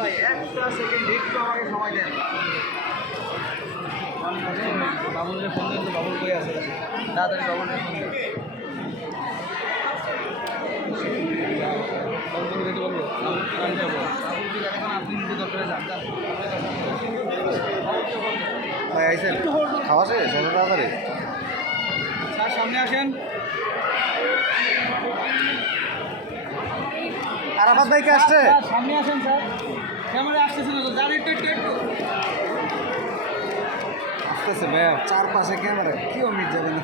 ভাই একটা সেকেন্ড একটু আমাকে সময় দেন। বাবুলের ফোন দেন তো, বাবুল কই আছে? তাড়াতাড়ি বাবুলের ফোন দেন। বাবুল যেতে বলবো, বাবুল কি গাড়ি যাবো? বাবুল কি গাড়ি এখন আপনি নিজে দরকারে যান। ভাই আইসেন খাওয়া শেষ এত তাড়াতাড়ি? স্যার সামনে আসেন। আরাফাত ভাই কে আসছে? স্যার সামনে আসেন স্যার, ক্যামেরা আসতেছে না তো, যান একটু একটু একটু। আসতেছে ভাইয়া, চারপাশে ক্যামেরা, কেউ মিট যাবে না।